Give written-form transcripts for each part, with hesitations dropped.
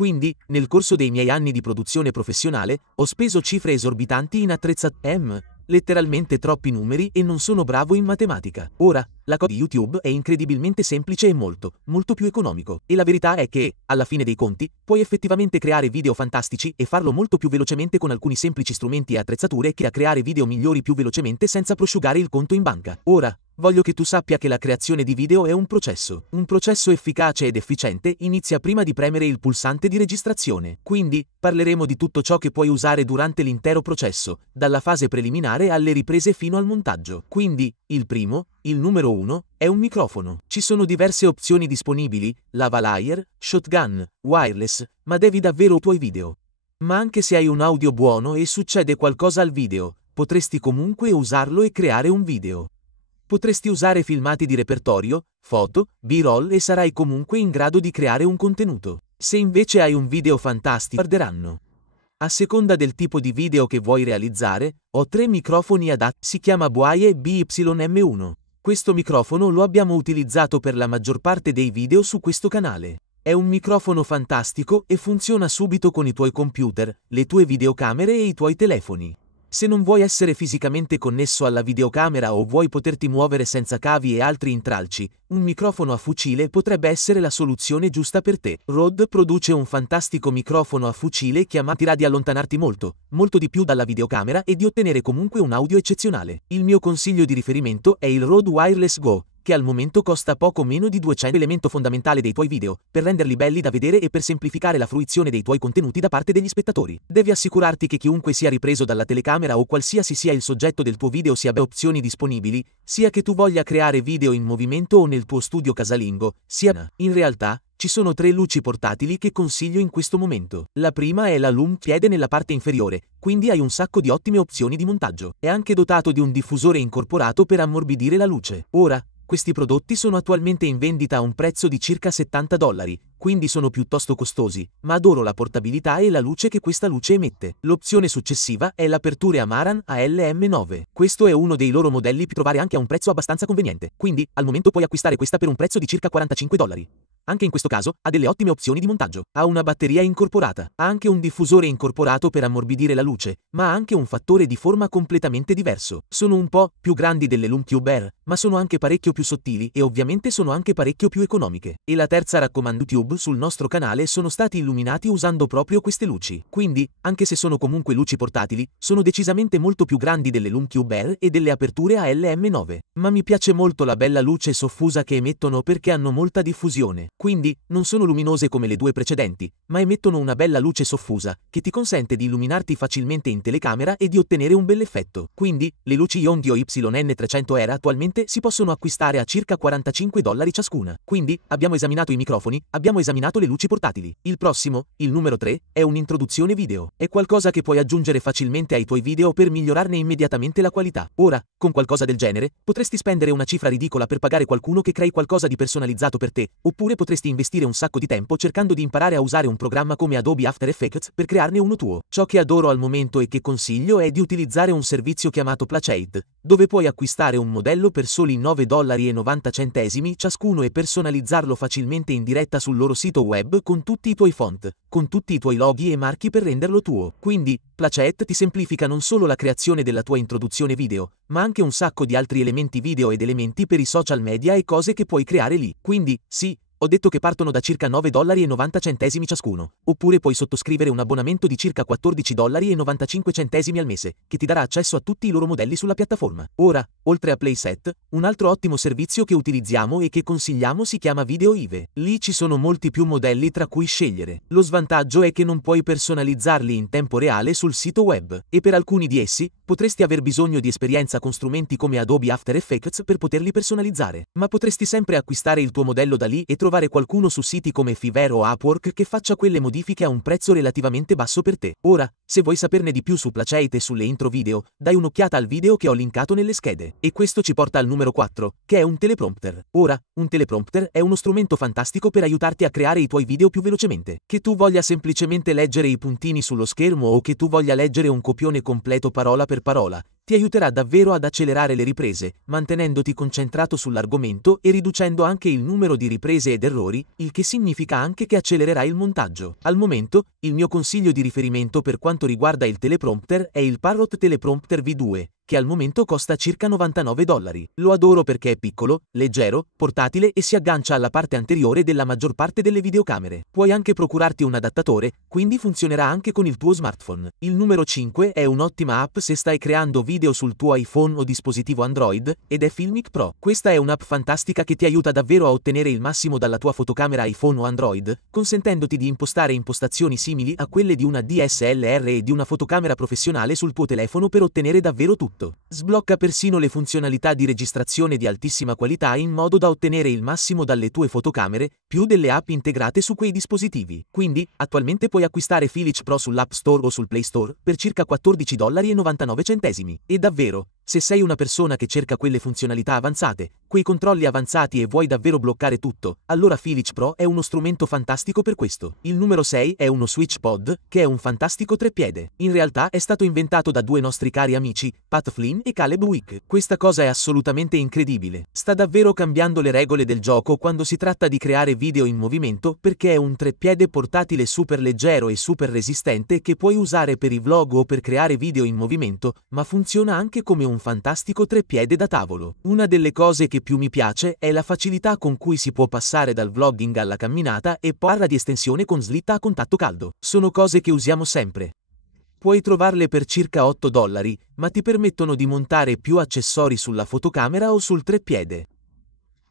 Quindi, nel corso dei miei anni di produzione professionale, ho speso cifre esorbitanti in attrezzature, letteralmente troppi numeri e non sono bravo in matematica. Ora, la cosa di YouTube è incredibilmente semplice e molto più economico. E la verità è che, alla fine dei conti, puoi effettivamente creare video fantastici e farlo molto più velocemente con alcuni semplici strumenti e attrezzature che a creare video migliori più velocemente senza prosciugare il conto in banca. Ora, voglio che tu sappia che la creazione di video è un processo. Un processo efficace ed efficiente inizia prima di premere il pulsante di registrazione. Quindi, parleremo di tutto ciò che puoi usare durante l'intero processo, dalla fase preliminare alle riprese fino al montaggio. Quindi, il numero 1, è un microfono. Ci sono diverse opzioni disponibili, lavalier, shotgun, wireless, ma devi davvero i tuoi video. Ma anche se hai un audio buono e succede qualcosa al video, potresti comunque usarlo e creare un video. Potresti usare filmati di repertorio, foto, B-roll e sarai comunque in grado di creare un contenuto. Se invece hai un video fantastico, perderanno. A seconda del tipo di video che vuoi realizzare, ho 3 microfoni adatti, si chiama Boye BYM1. Questo microfono lo abbiamo utilizzato per la maggior parte dei video su questo canale. È un microfono fantastico e funziona subito con i tuoi computer, le tue videocamere e i tuoi telefoni. Se non vuoi essere fisicamente connesso alla videocamera o vuoi poterti muovere senza cavi e altri intralci, un microfono a fucile potrebbe essere la soluzione giusta per te. Rode produce un fantastico microfono a fucile che ammetterà di allontanarti molto di più dalla videocamera e di ottenere comunque un audio eccezionale. Il mio consiglio di riferimento è il Rode Wireless Go, che al momento costa poco meno di 200 elemento fondamentale dei tuoi video, per renderli belli da vedere e per semplificare la fruizione dei tuoi contenuti da parte degli spettatori. Devi assicurarti che chiunque sia ripreso dalla telecamera o qualsiasi sia il soggetto del tuo video sia abbia opzioni disponibili, sia che tu voglia creare video in movimento o nel tuo studio casalingo, sia. In realtà, ci sono 3 luci portatili che consiglio in questo momento. La prima è la Lume Piede nella parte inferiore, quindi hai un sacco di ottime opzioni di montaggio. È anche dotato di un diffusore incorporato per ammorbidire la luce. Ora, questi prodotti sono attualmente in vendita a un prezzo di circa $70, quindi sono piuttosto costosi, ma adoro la portabilità e la luce che questa luce emette. L'opzione successiva è l'Aperture Amaran ALM9. Questo è uno dei loro modelli per trovare anche a un prezzo abbastanza conveniente, quindi al momento puoi acquistare questa per un prezzo di circa $45. Anche in questo caso, ha delle ottime opzioni di montaggio. Ha una batteria incorporata, ha anche un diffusore incorporato per ammorbidire la luce, ma ha anche un fattore di forma completamente diverso. Sono un po' più grandi delle Lumecube Air, ma sono anche parecchio più sottili e ovviamente sono anche parecchio più economiche. E la terza raccomando YouTube sul nostro canale sono stati illuminati usando proprio queste luci. Quindi, anche se sono comunque luci portatili, sono decisamente molto più grandi delle Lumecube Air e delle Aperture ALM9. Ma mi piace molto la bella luce soffusa che emettono perché hanno molta diffusione. Quindi, non sono luminose come le 2 precedenti, ma emettono una bella luce soffusa, che ti consente di illuminarti facilmente in telecamera e di ottenere un bell'effetto. Quindi, le luci Yongnuo YN300R attualmente si possono acquistare a circa $45 ciascuna. Quindi, abbiamo esaminato i microfoni, abbiamo esaminato le luci portatili. Il prossimo, il numero 3, è un'introduzione video. È qualcosa che puoi aggiungere facilmente ai tuoi video per migliorarne immediatamente la qualità. Ora, con qualcosa del genere, potresti spendere una cifra ridicola per pagare qualcuno che crei qualcosa di personalizzato per te, oppure potresti investire un sacco di tempo cercando di imparare a usare un programma come Adobe After Effects per crearne uno tuo. Ciò che adoro al momento e che consiglio è di utilizzare un servizio chiamato Placeit, dove puoi acquistare un modello per soli $9,90 ciascuno e personalizzarlo facilmente in diretta sul loro sito web con tutti i tuoi font, con tutti i tuoi loghi e marchi per renderlo tuo. Quindi, Placeit ti semplifica non solo la creazione della tua introduzione video, ma anche un sacco di altri elementi video ed elementi per i social media e cose che puoi creare lì. Quindi, sì, ho detto che partono da circa $9,90 ciascuno, oppure puoi sottoscrivere un abbonamento di circa $14,95 al mese, che ti darà accesso a tutti i loro modelli sulla piattaforma. Ora, oltre a Playset, un altro ottimo servizio che utilizziamo e che consigliamo si chiama VideoIve. Lì ci sono molti più modelli tra cui scegliere. Lo svantaggio è che non puoi personalizzarli in tempo reale sul sito web, e per alcuni di essi, potresti aver bisogno di esperienza con strumenti come Adobe After Effects per poterli personalizzare. Ma potresti sempre acquistare il tuo modello da lì e trovare qualcuno su siti come Fiverr o Upwork che faccia quelle modifiche a un prezzo relativamente basso per te. Ora, se vuoi saperne di più su Placeit e sulle intro video, dai un'occhiata al video che ho linkato nelle schede. E questo ci porta al numero 4, che è un teleprompter. Ora, un teleprompter è uno strumento fantastico per aiutarti a creare i tuoi video più velocemente. Che tu voglia semplicemente leggere i puntini sullo schermo o che tu voglia leggere un copione completo parola per parola, ti aiuterà davvero ad accelerare le riprese, mantenendoti concentrato sull'argomento e riducendo anche il numero di riprese ed errori, il che significa anche che accelererai il montaggio. Al momento, il mio consiglio di riferimento per quanto riguarda il teleprompter è il Parrot Teleprompter V2, che al momento costa circa $99. Lo adoro perché è piccolo, leggero, portatile e si aggancia alla parte anteriore della maggior parte delle videocamere. Puoi anche procurarti un adattatore, quindi funzionerà anche con il tuo smartphone. Il numero 5 è un'ottima app se stai creando video sul tuo iPhone o dispositivo Android, ed è Filmic Pro. Questa è un'app fantastica che ti aiuta davvero a ottenere il massimo dalla tua fotocamera iPhone o Android, consentendoti di impostare impostazioni simili a quelle di una DSLR e di una fotocamera professionale sul tuo telefono per ottenere davvero tutto. Sblocca persino le funzionalità di registrazione di altissima qualità in modo da ottenere il massimo dalle tue fotocamere, più delle app integrate su quei dispositivi. Quindi, attualmente puoi acquistare Filmic Pro sull'App Store o sul Play Store per circa $14,99. E davvero, se sei una persona che cerca quelle funzionalità avanzate, quei controlli avanzati e vuoi davvero bloccare tutto, allora Filmic Pro è uno strumento fantastico per questo. Il numero 6 è uno Switch Pod, che è un fantastico treppiede. In realtà è stato inventato da due nostri cari amici, Pat Flynn e Caleb Wick. Questa cosa è assolutamente incredibile. Sta davvero cambiando le regole del gioco quando si tratta di creare video in movimento perché è un treppiede portatile super leggero e super resistente che puoi usare per i vlog o per creare video in movimento, ma funziona anche come un fantastico treppiede da tavolo. Una delle cose che più mi piace è la facilità con cui si può passare dal vlogging alla camminata e parla di estensione con slitta a contatto caldo. Sono cose che usiamo sempre. Puoi trovarle per circa $8, ma ti permettono di montare più accessori sulla fotocamera o sul treppiede.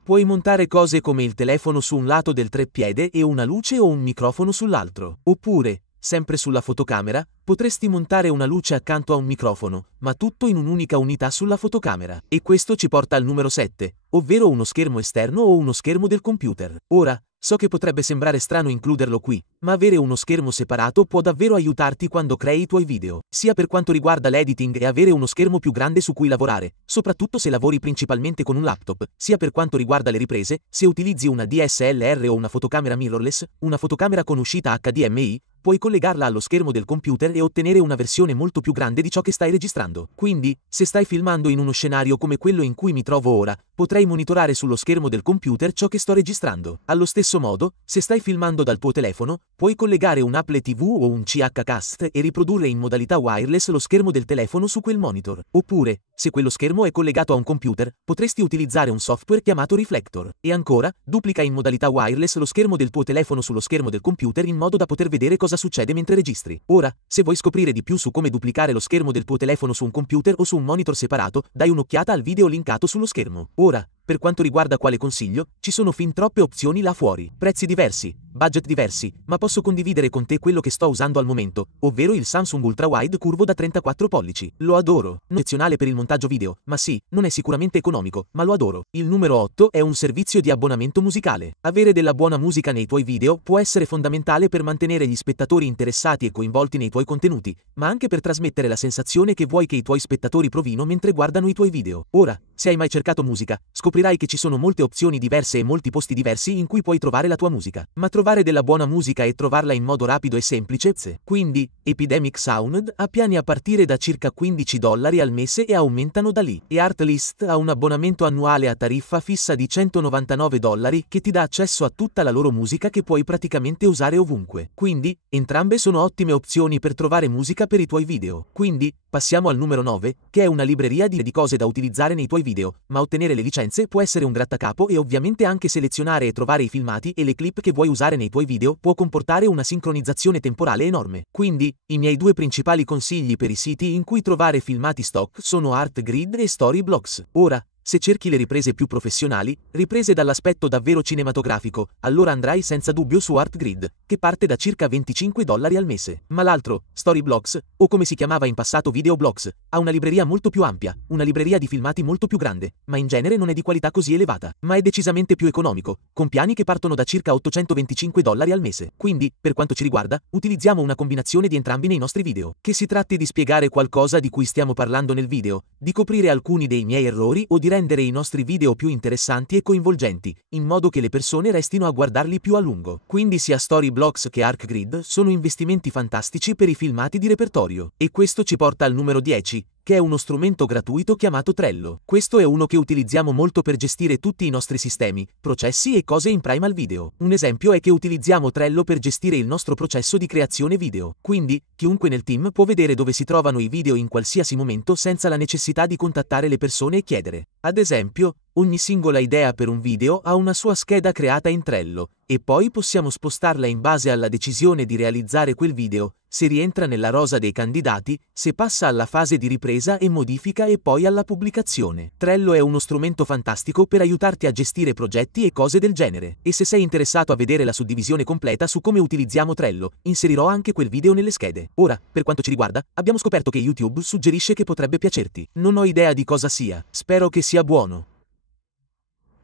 Puoi montare cose come il telefono su un lato del treppiede e una luce o un microfono sull'altro. Oppure, sempre sulla fotocamera, potresti montare una luce accanto a un microfono, ma tutto in un'unica unità sulla fotocamera. E questo ci porta al numero 7, ovvero uno schermo esterno o uno schermo del computer. Ora, so che potrebbe sembrare strano includerlo qui, ma avere uno schermo separato può davvero aiutarti quando crei i tuoi video, sia per quanto riguarda l'editing e avere uno schermo più grande su cui lavorare, soprattutto se lavori principalmente con un laptop, sia per quanto riguarda le riprese, se utilizzi una DSLR o una fotocamera mirrorless, una fotocamera con uscita HDMI, puoi collegarla allo schermo del computer e ottenere una versione molto più grande di ciò che stai registrando. Quindi, se stai filmando in uno scenario come quello in cui mi trovo ora, potrai monitorare sullo schermo del computer ciò che sto registrando. Allo stesso modo, se stai filmando dal tuo telefono, puoi collegare un Apple TV o un CHcast e riprodurre in modalità wireless lo schermo del telefono su quel monitor. Oppure, se quello schermo è collegato a un computer, potresti utilizzare un software chiamato Reflector. E ancora, duplica in modalità wireless lo schermo del tuo telefono sullo schermo del computer in modo da poter vedere cosa succede mentre registri. Ora, se vuoi scoprire di più su come duplicare lo schermo del tuo telefono su un computer o su un monitor separato, dai un'occhiata al video linkato sullo schermo. Ora, per quanto riguarda quale consiglio, ci sono fin troppe opzioni là fuori. Prezzi diversi, budget diversi, ma posso condividere con te quello che sto usando al momento, ovvero il Samsung Ultrawide curvo da 34 pollici. Lo adoro. Non è eccezionale per il montaggio video, ma sì, non è sicuramente economico, ma lo adoro. Il numero 8 è un servizio di abbonamento musicale. Avere della buona musica nei tuoi video può essere fondamentale per mantenere gli spettatori interessati e coinvolti nei tuoi contenuti, ma anche per trasmettere la sensazione che vuoi che i tuoi spettatori provino mentre guardano i tuoi video. Ora, se hai mai cercato musica, scoprirai che ci sono molte opzioni diverse e molti posti diversi in cui puoi trovare la tua musica. Ma trovare della buona musica e trovarla in modo rapido e semplice. Quindi, Epidemic Sound ha piani a partire da circa $15 al mese e aumentano da lì. E Artlist ha un abbonamento annuale a tariffa fissa di $199 che ti dà accesso a tutta la loro musica che puoi praticamente usare ovunque. Quindi, entrambe sono ottime opzioni per trovare musica per i tuoi video. Quindi, passiamo al numero 9, che è una libreria di cose da utilizzare nei tuoi video, ma ottenere le licenze può essere un grattacapo e ovviamente anche selezionare e trovare i filmati e le clip che vuoi usare nei tuoi video può comportare una sincronizzazione temporale enorme. Quindi, i miei due principali consigli per i siti in cui trovare filmati stock sono Artgrid e Storyblocks. Ora, se cerchi le riprese più professionali, riprese dall'aspetto davvero cinematografico, allora andrai senza dubbio su Artgrid, che parte da circa $25 al mese. Ma l'altro, Storyblocks, o come si chiamava in passato Videoblocks, ha una libreria molto più ampia, una libreria di filmati molto più grande, ma in genere non è di qualità così elevata, ma è decisamente più economico, con piani che partono da circa $825 al mese. Quindi, per quanto ci riguarda, utilizziamo una combinazione di entrambi nei nostri video. Che si tratti di spiegare qualcosa di cui stiamo parlando nel video, di coprire alcuni dei miei errori o di rendere i nostri video più interessanti e coinvolgenti, in modo che le persone restino a guardarli più a lungo. Quindi sia Storyblocks che Artgrid sono investimenti fantastici per i filmati di repertorio. E questo ci porta al numero 10, che è uno strumento gratuito chiamato Trello. Questo è uno che utilizziamo molto per gestire tutti i nostri sistemi, processi e cose in Primal Video. Un esempio è che utilizziamo Trello per gestire il nostro processo di creazione video. Quindi, chiunque nel team può vedere dove si trovano i video in qualsiasi momento senza la necessità di contattare le persone e chiedere. Ad esempio, ogni singola idea per un video ha una sua scheda creata in Trello, e poi possiamo spostarla in base alla decisione di realizzare quel video, se rientra nella rosa dei candidati, se passa alla fase di ripresa e modifica e poi alla pubblicazione. Trello è uno strumento fantastico per aiutarti a gestire progetti e cose del genere. E se sei interessato a vedere la suddivisione completa su come utilizziamo Trello, inserirò anche quel video nelle schede. Ora, per quanto ci riguarda, abbiamo scoperto che YouTube suggerisce che potrebbe piacerti. Non ho idea di cosa sia, spero che sia buono.